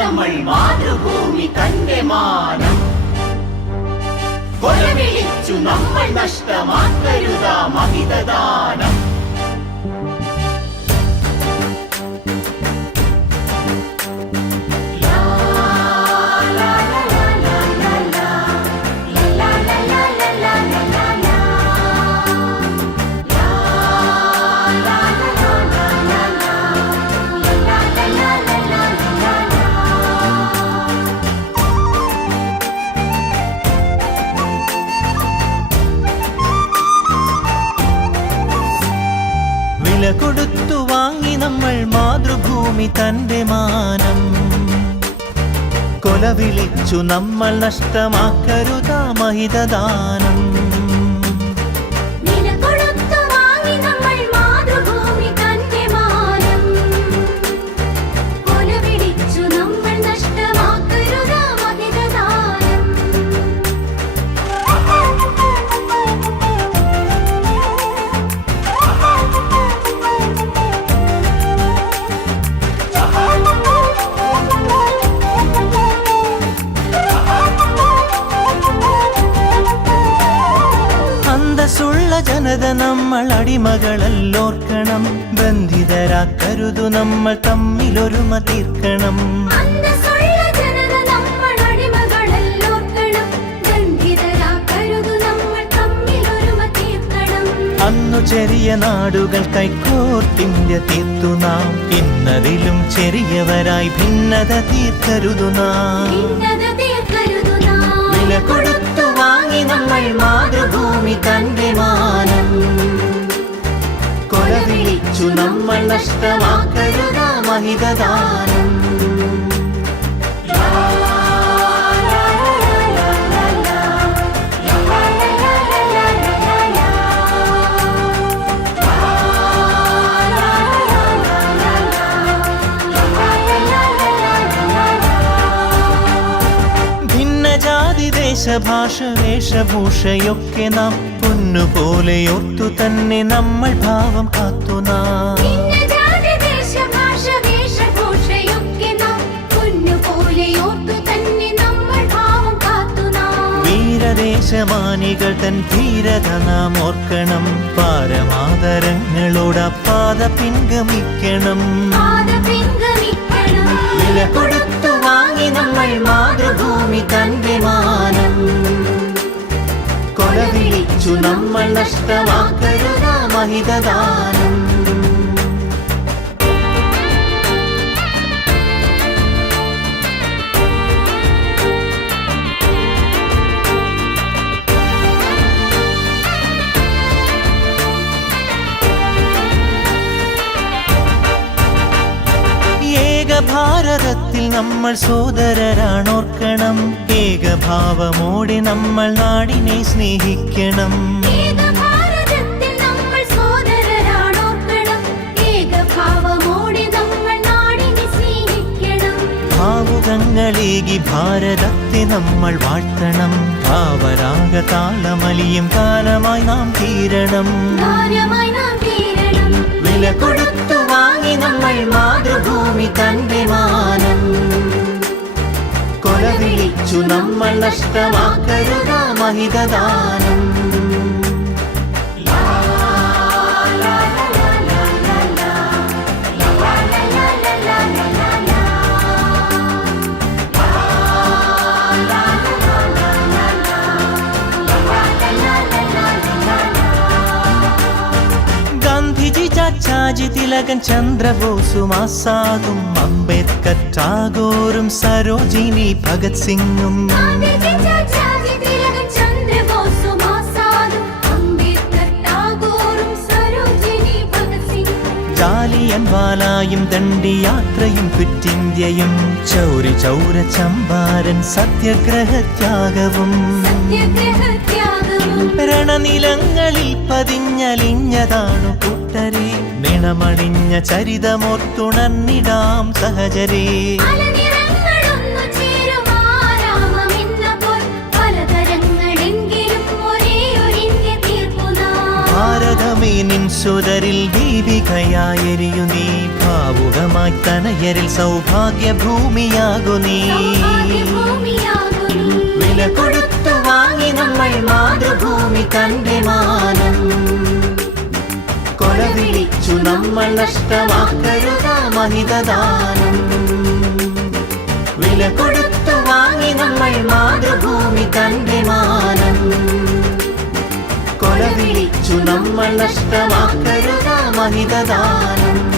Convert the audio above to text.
നമ്മൾ മാതൃഭൂമി തന്റെ മാനം കൊലവിളിച്ചു നമ്മൾ നഷ്ടമാക്കരുതാ മഹിതദാനം. വില കൊടുത്തു വാങ്ങി നമ്മൾ മാതൃഭൂമി തന്റെ മാനം കൊലവിളിച്ചു നമ്മൾ നഷ്ടമാക്കരുതാ മഹിതദാനം. അന്തസ്സുള്ള ജനത നമ്മൾ അടിമകളല്ലോർക്കണം, ബന്ധിതരാക്കരുതു നമ്മൾ തമ്മിലൊരുമ തീർക്കണം. അന്നു ചെറിയ നാടുകൾ കൈക്കോർത്തിന്ത്യ തീർത്തു നാം, ഇന്നതിലും ചെറിയവരായി ഭിന്നത തീർക്കരുതു നാം. വില കൊടുത്തു വാങ്ങി നമ്മൾ മാതൃഭൂമി തന്റെ മാനം കൊലവിളിച്ചു നമ്മൾ നഷ്ടമാക്കരുതാ മഹിതദാനം. ദേശഭാഷ വേഷഭൂഷയൊക്കെ നാം പൊന്നുപോലെ ഓർത്തു തന്നെ നമ്മൾ ഭാവം കാത്തു നാം. വീരദേശമാനികൾ തൻ ധീരത നാം ഓർക്കണം, പാരമാദരങ്ങളോട് പാത പിൻഗമിക്കണം. വില കൊടുത്തു വാങ്ങി നമ്മൾ മാതൃഭൂമി തന്റെ മാനം കൊലവിളിച്ചു നമ്മൾ നഷ്ടമാക്കരുതാ മഹിതദാനം. ഭാരതത്തിൽ നമ്മൾ സോദരരാണോർക്കണം, ഏകഭാവമോടെ നമ്മൾ നാടിനെ സ്നേഹിക്കണം. ഭാവുകങ്ങളേകി ഭാരതത്തെ നമ്മൾ വാഴ്ത്തണം, ഭാവരാഗ താളമലിയും കാലമായി നാം തീരണം. വില കൊടുത്തു വാങ്ങി നമ്മൾ മാതൃഭൂമി തന്റെ മാനം കൊലവിളിച്ചു നമ്മൾ നഷ്ടമാക്കരുതാ മഹിതദാനം. ചാച്ചാജി തിലകൻ ചന്ദ്രബോസും ആസാദും അംബേദ്കർ ടാഗോറും സരോജിനി ഭഗത് സിംഗും ജാലിയൻവാലായും ദണ്ഡിയാത്രയും ക്വിറ്റിന്ത്യയും ചൗരി ചൗര ചമ്പാരൻ സത്യാഗ്രഹത്യാഗവും രണനിലങ്ങളിൽ പതിഞ്ഞലിഞ്ഞതാണു കൂട്ടരെ, നിണമണിഞ്ഞ ചരിതമോർത്തുണർന്നിടാം സഹചരേ. ഭാരതമേ നിൻ സുതരിൽ ദീപികയായെരിയു നീ, ഭാവുകമായി സമ്പത്തായി തനയരിൽ സൗഭാഗ്യ ഭൂമിയാകു നീ. വില കൊടുത്തു വാങ്ങി നമ്മൾ മാതൃഭൂമി തന്റെ മാനം. കൊല വിളിച്ചു നമ്മൾ നഷ്ടമാക്കരുതാ മഹിതദാനം. വില കൊടുത്തു വാങ്ങി നമ്മൾ മാതൃഭൂമി തന്റെ മാനം. കൊല വിളിച്ചു നമ്മൾ നഷ്ടമാക്കരുതാ മഹിതദാനം.